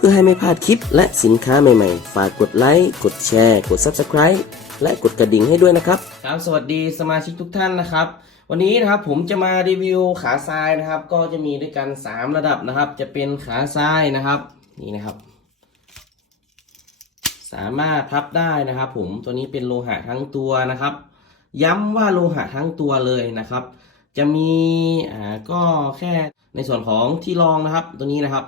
พื่อให้ไม่พลาดคลิปและสินค้าใหม่ๆ ฝากกดไลค์ กดแชร์ กด Subscribe และกดกระดิ่งให้ด้วยนะครับครับสวัสดีสมาชิกทุกท่านนะครับ วันนี้นะครับผมจะมารีวิวขาทรายนะครับ ก็จะมีด้วยกัน 3 ระดับนะครับ จะเป็นขาทรายนะครับนี่นะครับ สามารถพับได้นะครับ ผมตัวนี้เป็นโลหะทั้งตัวนะครับ ย้ำว่าโลหะทั้งตัวเลยนะครับ จะมีอ่าก็แค่ในส่วนของที่รองนะครับตัวนี้นะครับ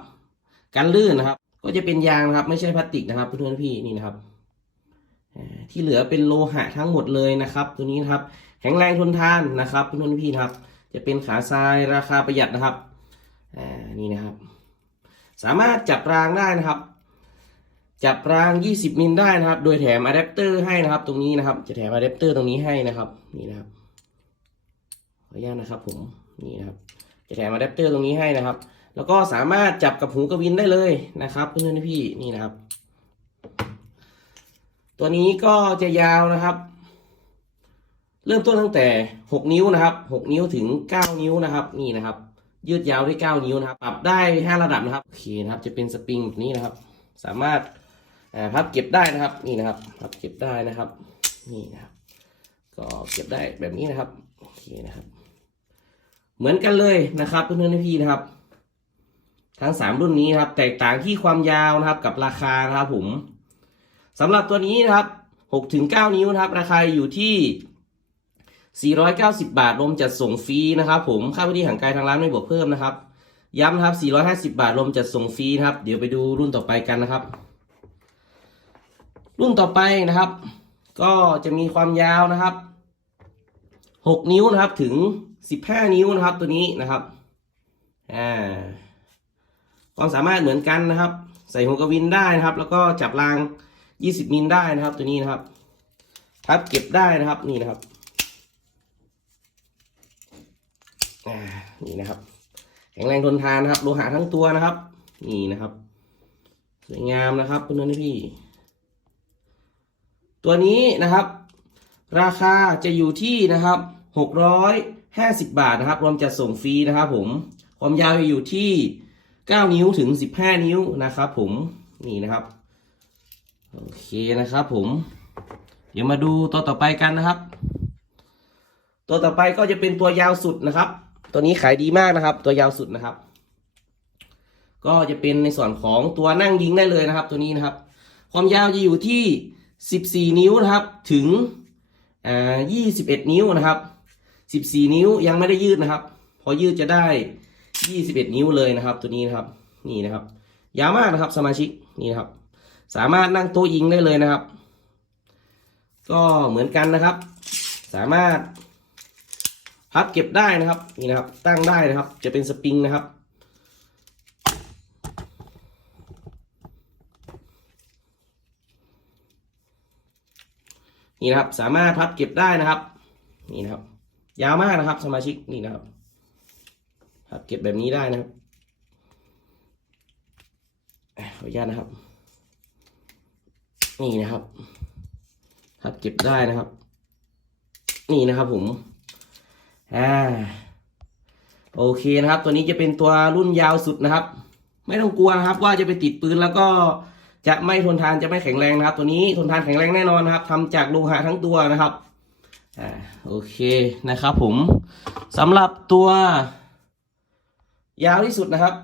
กันลื่นนะครับ ก็จะเป็นยางนะครับ ไม่ใช่พลาสติกนะครับเพื่อนๆพี่นี่นะครับที่เหลือเป็นโลหะทั้งหมดเลยนะครับ ตัวนี้นะครับ แข็งแรงทนทานนะครับเพื่อนๆพี่นะครับ จะเป็นขาทรายราคาประหยัดนะครับอนี่นะครับ สามารถจับรางได้นะครับ จับราง 20มิลได้นะครับ โดยแถมอะแดปเตอร์ให้นะครับ ตรงนี้นะครับ จะแถมอะแดปเตอร์ตรงนี้ให้นะครับ นี่นะครับขออนุญาตนะครับผมนี่นะครับ จะแถมอะแดปเตอร์ตรงนี้ให้นะครับ แล้วก็สามารถจับกับหูกระวินได้เลยนะครับเพื่อนๆพี่นี่นะครับ ตัวนี้ก็จะยาวนะครับ เริ่มต้นตั้งแต่ 6 นิ้วนะครับ 6 นิ้วถึง 9 นิ้วนะครับ นี่นะครับ ยืดยาวได้ 9 นิ้วนะครับ ปรับได้ 5 ระดับนะครับโอเคนะครับ จะเป็นสปริงแบบนี้นะครับ สามารถพับเก็บได้นะครับ นี่นะครับ พับเก็บได้นะครับ นี่นะครับ ก็เก็บได้แบบนี้นะครับโอเคนะครับ เหมือนกันเลยนะครับเพื่อนๆพี่นะครับ ทั้ง 3 รุ่นนี้นะครับแตกต่างที่ความยาวนะครับกับราคานะครับผมสำหรับตัวนี้นะครับ6ถึง9นิ้วนะครับราคาอยู่ที่ 490 บาทรวมจัดส่งฟรีนะครับผมค่าวิธีห่างไกลทางร้านไม่บวกเพิ่มนะครับ ย้ำนะครับ 450 บาทรวมจัดส่งฟรีนะครับ เดี๋ยวไปดูรุ่นต่อไปกันนะครับ รุ่นต่อไปนะครับ ก็จะมีความยาวนะครับ 6 นิ้วนะครับถึง 15 นิ้วนะครับตัวนี้นะครับอ่า ความสามารถเหมือนกันนะครับ ใส่หัวกระวินได้นะครับ แล้วก็จับราง 20 มิลได้นะครับ ตัวนี้นะครับพับเก็บได้นะครับนี่นะครับนี่นะครับ แข็งแรงทนทานนะครับโลหะทั้งตัวนะครับ นี่นะครับ สวยงามนะครับเพื่อนๆพี่ ตัวนี้นะครับ ราคาจะอยู่ที่นะครับ650บาทนะครับ รวมจัดส่งฟรีนะครับ ผม ความยาวจะอยู่ที่ 9 นิ้วถึง 15 นิ้วนะครับผมนี่นะครับโอเคนะครับผม เดี๋ยวมาดูตัวต่อไปกันนะครับ ตัวต่อไปก็จะเป็นตัวยาวสุดนะครับ ตัวนี้ขายดีมากนะครับ ตัวยาวสุดนะครับ ก็จะเป็นในส่วนของตัวนั่งยิงได้เลยนะครับ ตัวนี้นะครับ ความยาวจะอยู่ที่ 14 นิ้วนะครับถึงอ่า21 นิ้วนะครับ 14 นิ้วยังไม่ได้ยืดนะครับ พอยืดจะได้ 21 นิ้วเลยนะครับ ตัวนี้นะครับนี่นะครับ ยาวมากนะครับสมาชิกนี่นะครับ สามารถนั่งโต๊ะยิงได้เลยนะครับ ก็เหมือนกันนะครับ สามารถพับเก็บได้นะครับนี่นะครับ ตั้งได้นะครับ จะเป็นสปริงนะครับนี่นะครับสามารถพับเก็บได้นะครับ นี่นะครับ ยาวมากนะครับ สมาชิกนี่นะครับ พับเก็บแบบนี้ได้นะครับขออนุญาตนะครับ นี่นะครับพับเก็บได้นะครับ นี่นะครับผมอ่าโอเคนะครับ ตัวนี้จะเป็นตัวรุ่นยาวสุดนะครับ ไม่ต้องกลัวครับ ว่าจะไปติดปืนแล้วก็จะไม่ทนทานจะไม่แข็งแรงนะครับ ตัวนี้ทนทานแข็งแรงแน่นอนนะครับทำจากโลหะทั้งตัวนะครับอ่าโอเคนะครับ ผมสำหรับตัว ยาวที่สุดนะครับ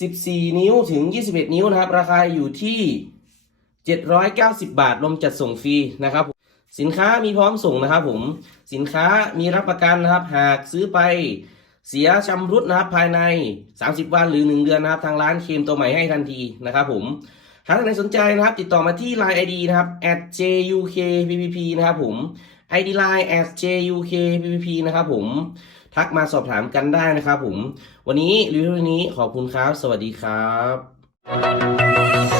14 นิ้วถึง 21 นิ้วนะครับ ราคาอยู่ที่ 790 บาทรวมจัดส่งฟรีนะครับ สินค้ามีพร้อมส่งนะครับผม สินค้ามีรับประกันนะครับ หากซื้อไปเสียชำรุดนะครับภายใน 30 วันหรือ 1 เดือนนะครับทางร้านเคลมตัวใหม่ให้ทันทีนะครับผมหากท่านสนใจนะครับ ติดต่อมาที่ Line ID นะครับ @jukppp นะครับผม ID Line @jukppp นะครับผม ทักมาสอบถามกันได้นะครับผม วันนี้รีวิวนี้ขอบคุณครับ สวัสดีครับ